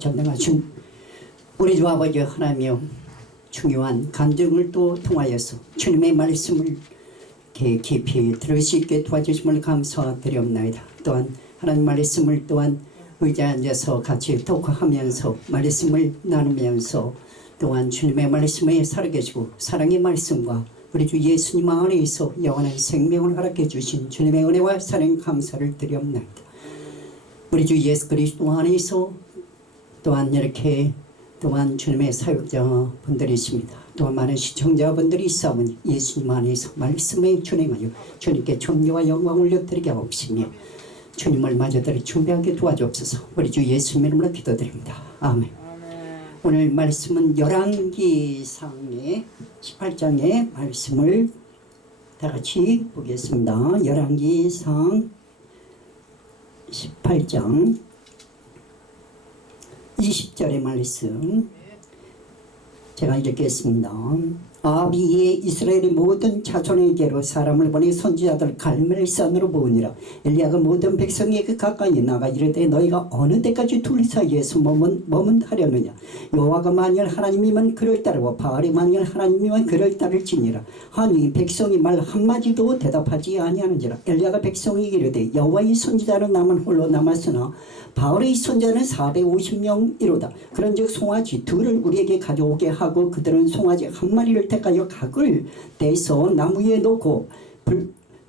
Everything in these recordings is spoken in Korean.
전능하신 우리 주 아버지 하나님이여, 중요한 간증을 또 통하여서 주님의 말씀을 깊이 들을 수 있게 도와주심을 감사드리옵나이다. 또한 하나님 말씀을 또한 의자에 앉아서 같이 토크하면서 말씀을 나누면서 또한 주님의 말씀에 살아계시고 사랑의 말씀과 우리 주 예수님 안에서 영원한 생명을 허락해 주신 주님의 은혜와 사랑 감사를 드리옵나이다. 우리 주 예수 그리스도 안에서 또한 이렇게 또한 주님의 사역자분들이십니다. 또한 많은 시청자분들이 있사오니 예수님 안에서 말씀에 준행하여 주님께 존귀와 영광을 올려드리게 하옵시며 주님을 마저들이 준비하게 도와주옵소서. 우리 주 예수님 이름으로 기도드립니다. 아멘. 오늘 말씀은 열왕기상의 18장의 말씀을 다 같이 보겠습니다. 열왕기상 18장 20절의 말씀 제가 읽겠습니다. 아비의 이스라엘의 모든 자손에게로 사람을 보내 선지자들 갈멜산으로 모으니라. 엘리야가 모든 백성에게 가까이 나가 이르되 너희가 어느 때까지 둘 사이에서 머문하려느냐. 여호와가 만일 하나님이면 그를 따르고 바알이 만일 하나님이면 그를 따를지니라. 하니 백성이 말 한마디도 대답하지 아니하는지라. 엘리야가 백성에게 이르되 여호와의 선지자는 나만 홀로 남았으나 바알의 선지자는 450명이로다. 그런즉 송아지 둘을 우리에게 가져오게 하고 그들은 송아지 한 마리를 택하여 각을 떼서 나무 위에 놓고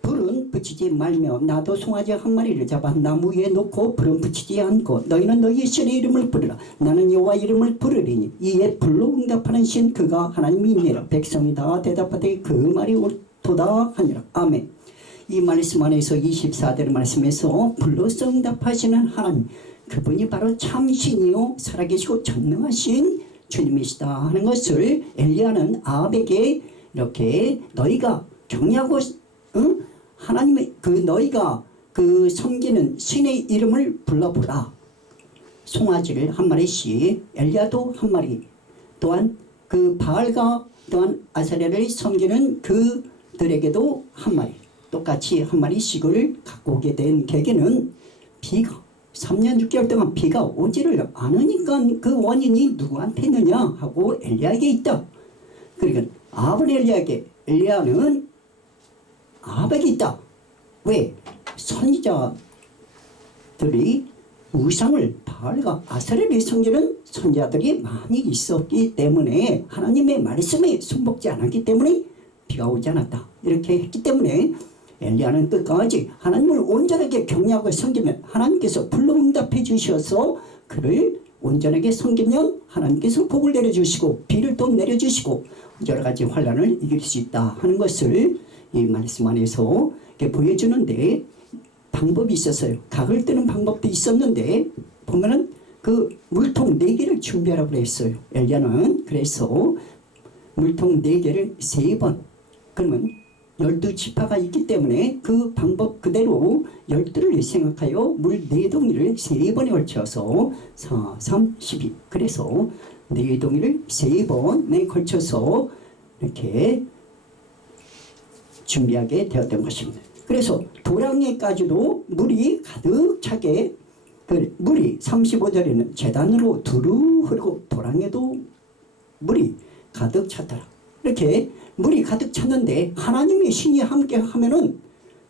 불은 붙이지 말며 나도 송아지 한 마리를 잡아 나무 위에 놓고 불은 붙이지 않고 너희는 너희의 신의 이름을 부르라. 나는 여호와 이름을 부르리니 이에 불로 응답하는 신 그가 하나님이니라. 백성이 다 대답하되 그 말이 옳도다 하니라. 아멘. 이 말씀 안에서 24절의 말씀에서 불로서 응답하시는 하나님, 그분이 바로 참신이요 살아계시고 전능하신 주님이시다 하는 것을 엘리야는 아합에게 이렇게 너희가 경외하고 하나님의 너희가 섬기는 신의 이름을 불러보라. 송아지를 한 마리씩, 엘리야도 한 마리, 또한 바알과 또한 아세라를 섬기는 그들에게도 한 마리, 똑같이 한 마리씩을 갖고 오게 된 계기는 비가 3년 6개월 동안 비가 오지를 않으니까 그 원인이 누구한테 있느냐 하고 엘리야에게 있다. 그러니까 아합은 엘리야에게, 엘리야는 아합에게 있다. 왜? 선지자들이 우상을 바알과 아세라를 섬기는 선지자들이 많이 있었기 때문에 하나님의 말씀에 순복지 않았기 때문에 비가 오지 않았다. 이렇게 했기 때문에 엘리야는 끝까지 하나님을 온전하게 경외하고 섬기면 하나님께서 불로 응답해 주셔서 그를 온전하게 섬기면 하나님께서 복을 내려주시고 비를 또 내려주시고 여러 가지 환난을 이길 수 있다 하는 것을 이 말씀 안에서 보여주는데 방법이 있었어요. 각을 뜨는 방법도 있었는데 보면은 그 물통 4개를 준비하라고 했어요. 엘리야는 그래서 물통 4개를 3번, 그러면 12지파가 있기 때문에 그 방법 그대로 12를 생각하여 물 4동이를 3번에 걸쳐서 4, 3, 12 그래서 4동이를 3번에 걸쳐서 이렇게 준비하게 되었던 것입니다. 그래서 도랑에까지도 물이 가득 차게 물이 35절에는 제단으로 두루 흐르고 도랑에도 물이 가득 찼더라. 이렇게 물이 가득 찼는데 하나님의 신이 함께 하면은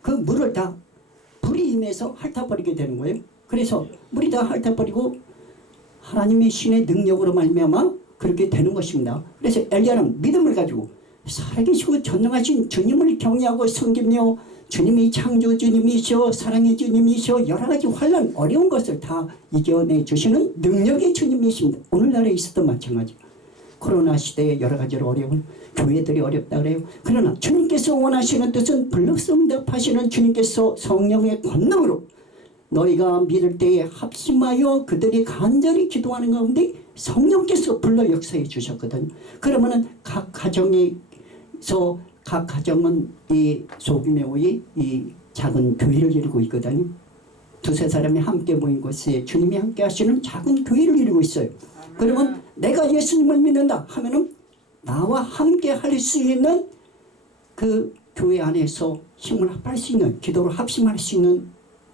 그 물을 다 불이 임해서 핥아버리게 되는 거예요. 그래서 물이 다 핥아버리고 하나님의 신의 능력으로 말미암아 그렇게 되는 것입니다. 그래서 엘리야는 믿음을 가지고 살아계시고 전능하신 주님을 경외하고 섬기며 주님이 창조주님이시오 사랑의 주님이시오 여러 가지 환난 어려운 것을 다 이겨내 주시는 능력의 주님이십니다. 오늘날에 있어도 마찬가지. 코로나 시대에 여러 가지로 어려운 교회들이 어렵다 그래요. 그러나 주님께서 원하시는 뜻은 불러서 응답하시는 주님께서 성령의 권능으로 너희가 믿을 때에 합심하여 그들이 간절히 기도하는 가운데 성령께서 불러 역사해 주셨거든요. 그러면은 각 가정은 이 소금의 오이 이 작은 교회를 이루고 있거든요. 두세 사람이 함께 모인 곳에 주님이 함께 하시는 작은 교회를 이루고 있어요. 그러면 내가 예수님을 믿는다 하면은 나와 함께 할 수 있는 그 교회 안에서 힘을 합할 수 있는 기도를 합심할 수 있는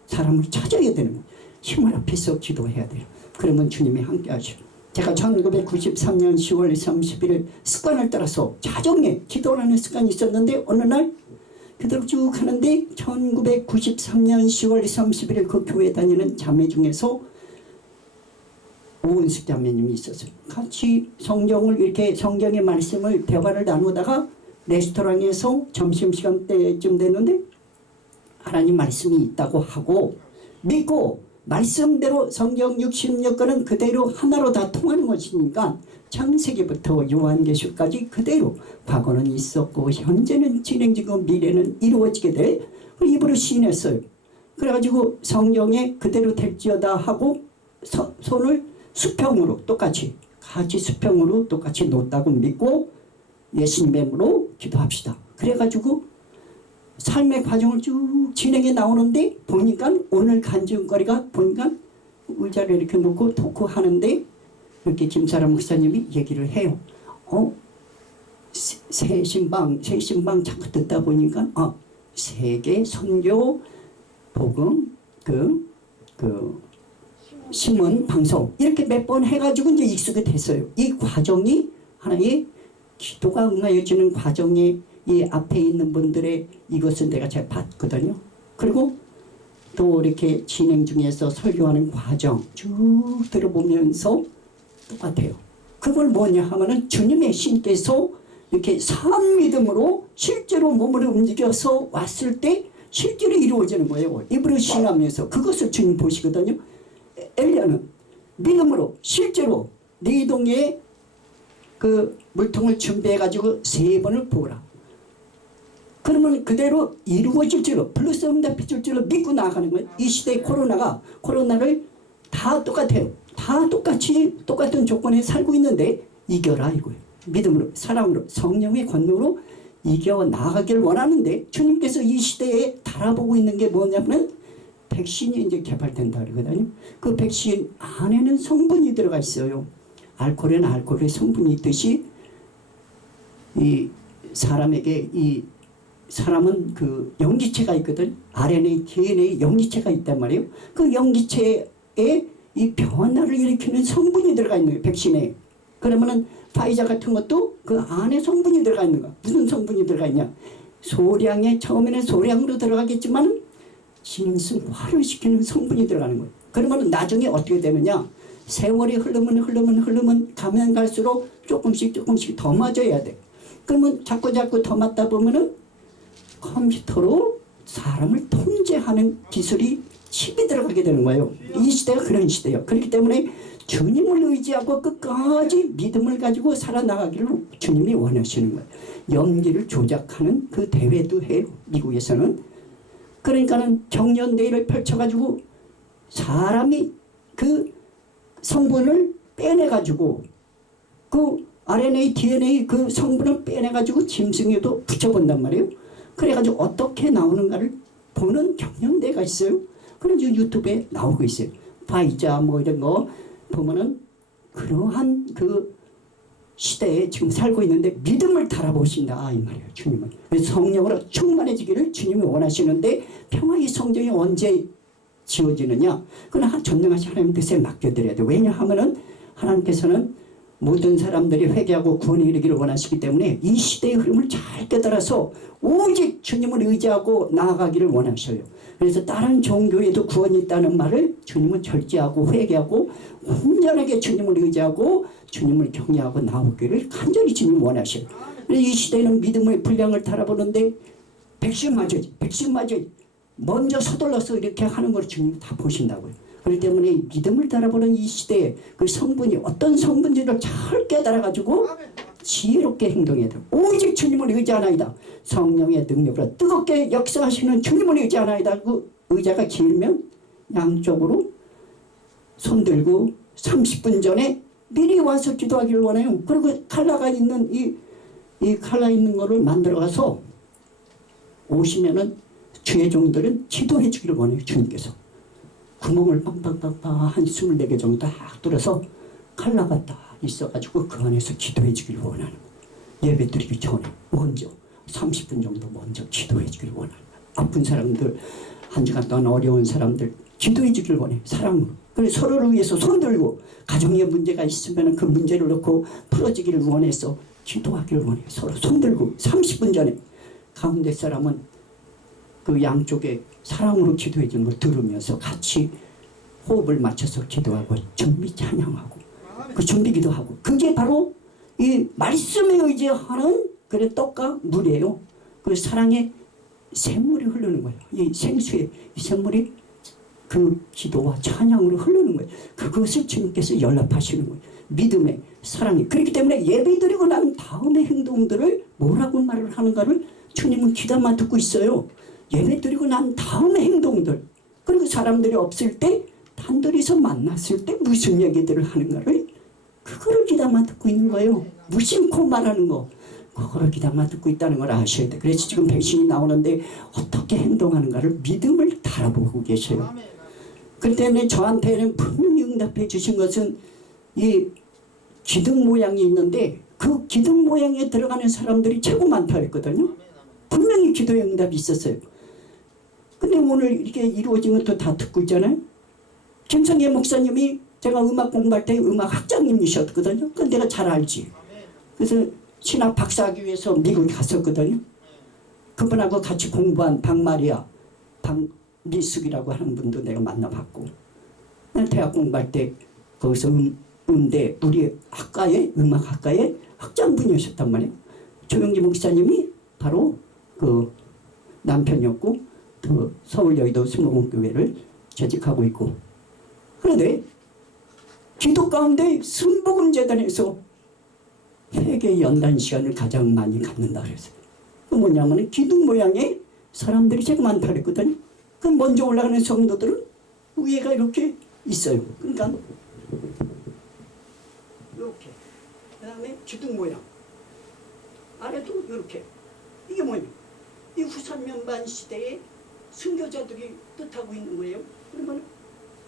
사람을 찾아야 되는 거예요. 힘을 합해서 기도해야 돼요. 그러면 주님이 함께 하시오. 제가 1993년 10월 31일 습관을 따라서 자정에 기도하는 습관이 있었는데 어느 날 그대로 쭉 하는데 1993년 10월 31일 그 교회 다니는 자매 중에서 오은숙 자매님이 있었어요. 같이 성경을 이렇게 성경의 말씀을 대화를 나누다가 레스토랑에서 점심시간 때쯤 됐는데 하나님 말씀이 있다고 하고 믿고 말씀대로 성경 66권은 그대로 하나로 다 통하는 것이니까 창세기부터 요한계시까지 그대로 과거는 있었고 현재는 진행되고 미래는 이루어지게 돼 입으로 시인했어요. 그래가지고 성경에 그대로 될지어다 하고 손을 수평으로 똑같이 같이 수평으로 똑같이 놓았다고 믿고 예수님의 이름으로 기도합시다. 그래가지고 삶의 과정을 쭉 진행해 나오는데 보니까 오늘 간증거리가 보니까 의자를 이렇게 놓고 토크하는데 이렇게 김사람 목사님이 얘기를 해요. 새신방 자꾸 듣다 보니까 세계 선교 복음 신문 방송 이렇게 몇 번 해가지고 이제 익숙이 됐어요. 이 과정이 하나의 기도가 응하여지는 과정에 이 앞에 있는 분들의 이것은 내가 잘 봤거든요. 그리고 또 이렇게 진행 중에서 설교하는 과정 쭉 들어보면서 똑같아요. 그걸 뭐냐 하면은 주님의 신께서 이렇게 산 믿음으로 실제로 몸을 움직여서 왔을 때 실제로 이루어지는 거예요. 입으로 신하면서 그것을 주님 보시거든요. 엘리야는 믿음으로 실제로 네 동에 그 물통을 준비해가지고 3번을 부으라. 그러면 그대로 이루어질 줄로 플러스 응답해 줄 줄로 믿고 나아가는 거예요. 이 시대의 코로나를 다 똑같아요. 다 똑같은 조건에 살고 있는데 이겨라 이거예요. 믿음으로 사랑으로 성령의 권능으로 이겨 나아가길 원하는데 주님께서 이 시대에 달아보고 있는 게 뭐냐면 백신이 이제 개발된다 그러거든요. 그 백신 안에는 성분이 들어가 있어요. 알코올에는 알코올의 성분이 있듯이 이 사람에게 사람은 그 영기체가 있거든. RNA, DNA 영기체가 있단 말이에요. 그 영기체에 이 변화를 일으키는 성분이 들어가 있는 거예요. 백신에. 그러면은 파이자 같은 것도 그 안에 성분이 들어가 있는 거야. 무슨 성분이 들어가 있냐. 처음에는 소량으로 들어가겠지만 진승화를 시키는 성분이 들어가는 거예요. 그러면 나중에 어떻게 되느냐. 세월이 흐르면 가면 갈수록 조금씩 더 맞아야 돼. 그러면 자꾸 더 맞다 보면은 컴퓨터로 사람을 통제하는 기술이 칩이 들어가게 되는 거예요. 이 시대가 그런 시대예요. 그렇기 때문에 주님을 의지하고 끝까지 믿음을 가지고 살아나가기를 주님이 원하시는 거예요. 연기를 조작하는 그 대회도 해요. 미국에서는. 그러니까는 정년대회를 펼쳐가지고 사람이 그 성분을 빼내가지고 그 RNA, DNA 그 성분을 빼내가지고 짐승에도 붙여본단 말이에요. 그래가지고 어떻게 나오는가를 보는 경연대회가 있어요. 그래서 유튜브에 나오고 있어요. 파이자 뭐 이런 거 보면은 그러한 그 시대에 지금 살고 있는데 믿음을 달아보신다 이 말이에요. 주님은. 성령으로 충만해지기를 주님이 원하시는데 평화의 성전이 언제 지어지느냐? 그건 전능하신 하나님 뜻에 맡겨드려야 돼요. 왜냐하면은 하나님께서는 모든 사람들이 회개하고 구원에 이르기를 원하시기 때문에 이 시대의 흐름을 잘 깨달아서 오직 주님을 의지하고 나아가기를 원하셔요. 그래서 다른 종교에도 구원이 있다는 말을 주님은 절제하고 회개하고 온전하게 주님을 의지하고 주님을 경외하고 나오기를 간절히 주님 원하셔요. 이 시대는 믿음의 분량을 달아보는데 백신 맞아야지. 먼저 서둘러서 이렇게 하는 걸 주님이 다 보신다고요. 그렇기 때문에 믿음을 달아보는 이 시대에 그 성분이 어떤 성분인지를 잘 깨달아가지고 지혜롭게 행동해야 돼요. 오직 주님을 의지하나이다. 성령의 능력으로 뜨겁게 역사하시는 주님을 의지하나이다. 그 의자가 길면 양쪽으로 손 들고 30분 전에 미리 와서 기도하기를 원해요. 그리고 칼라가 있는 이 칼라 있는 거를 만들어가서 오시면은 주의 종들은 기도해 주기를 원해요. 주님께서. 구멍을 빵빵빵빵 한 24개 정도 딱 뚫어서 칼라가 딱 있어가지고 그 안에서 기도해 주기를 원하는 거예요. 예배 드리기 전에 먼저 30분 정도 먼저 기도해 주기를 원하는 거예요. 아픈 사람들, 한 시간 동안 어려운 사람들 기도해 주길 원해. 사랑으로. 그래서 서로를 위해서 손들고 가정에 문제가 있으면 그 문제를 놓고 풀어지기를 원해서 기도하기를 원해. 서로 손들고 30분 전에 가운데 사람은 그 양쪽에 사랑으로 기도해 주는 걸 들으면서 같이 호흡을 맞춰서 기도하고 준비 찬양하고 그 준비 기도하고 그게 바로 이 말씀에 의지하는 그래 떡과 물이에요. 그 사랑의 샘물이 흐르는 거예요. 이 생수의 이 샘물이 그 기도와 찬양으로 흐르는 거예요. 그것을 주님께서 연락하시는 거예요. 믿음의 사랑이. 그렇기 때문에 예배드리고 난 다음의 행동들을 뭐라고 말을 하는가를 주님은 귀담아 듣고 있어요. 예배드리고 난 다음의 행동들. 그리고 사람들이 없을 때 단둘이서 만났을 때 무슨 얘기들을 하는가를 그거를 귀담아 듣고 있는 거예요. 무심코 말하는 거. 그거를 귀담아 듣고 있다는 걸 아셔야 돼. 그래서 지금 백신이 나오는데 어떻게 행동하는가를 믿음을 달아보고 계셔요. 그렇기 때문에 저한테는 분명히 응답해 주신 것은 이 기둥 모양이 있는데 그 기둥 모양에 들어가는 사람들이 최고 많다 그랬거든요. 분명히 기도의 응답이 있었어요. 근데 오늘 이렇게 이루어진 것도 다 듣고 있잖아요. 김성애 목사님이 제가 음악 공부할 때 음악 학장님이셨거든요. 그건 내가 잘 알지. 그래서 신학 박사하기 위해서 미국에 갔었거든요. 그분하고 같이 공부한 박마리아, 박미숙이라고 하는 분도 내가 만나봤고, 대학 공부할 때 거기서 음대 우리 학과에 음악학과에 학장분이셨단 말이에요. 조영기 목사님이 바로 그 남편이었고 그 서울 여의도 순복음교회를 재직하고 있고, 그런데 기도 가운데 순복음재단에서 회개 연단 시간을 가장 많이 갖는다 그랬어요. 그 뭐냐면 기둥 모양의 사람들이 제일 많다 그랬거든요. 그 먼저 올라가는 성도들은 위에가 이렇게 있어요. 그러니까 이렇게, 그 다음에 기둥 모양, 아래도 이렇게. 이게 뭐예요? 이 후삼면반 시대에 순교자들이 뜻하고 있는 거예요. 그러면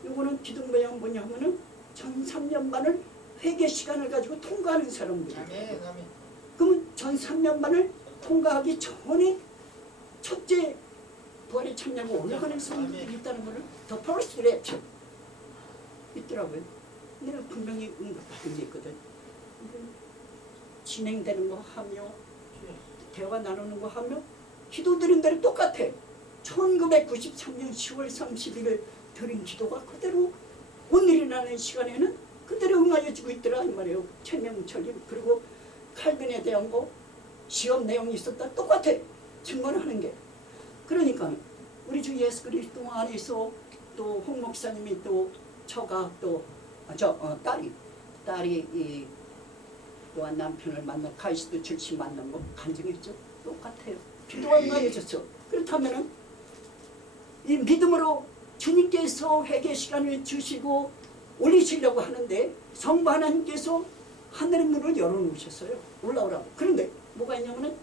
요거는 기둥 모양 뭐냐면은 전 3년반을 회개 시간을 가지고 통과하는 사람들. 그러면 전 3년반을 통과하기 전에 첫째 부활에 참여하고 올라가는 사람들이 있다는 것을 더 퍼스트 랩처 있더라고요. 내가 분명히 응답받은 게 있거든. 진행되는 거 하며 대화 나누는 거 하며 기도드린 대로 똑같아. 1993년 10월 31일 드린 기도가 그대로 오늘 일어나는 시간에는 그대로 응하여지고 있더라 이 말이에요. 최명철님. 그리고 칼빈에 대한 거 시험 내용이 있었다 똑같아. 증거하는 게. 그러니까 우리 주 예수 그리스도 안에서 또 홍 목사님이 또 처가 또 딸이 이 또한 남편을 만나 카이스트 출신 만난 거 간증했죠. 똑같아요. 기도가 응하여졌어. 그렇다면은 이 믿음으로 주님께서 회개 시간을 주시고 올리시려고 하는데 성부 하나님께서 하늘의 문을 열어놓으셨어요. 올라오라고. 그런데 뭐가 있냐면은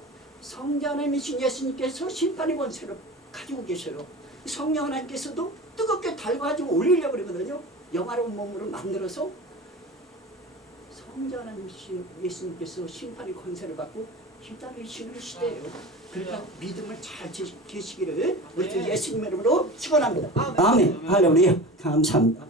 성자 하나님이신 예수님께서 심판의 권세를 가지고 계셔요. 성령 하나님께서도 뜨겁게 달궈가지고 올리려고 그러거든요. 영화로운 몸으로 만들어서 성자 하나님이신 예수님께서 심판의 권세를 받고 기다리시는 시대예요. 그러니까 믿음을 잘 지키시기를 우리 주 예수님 이름으로 축원합니다. 아멘. 할렐루야. 감사합니다.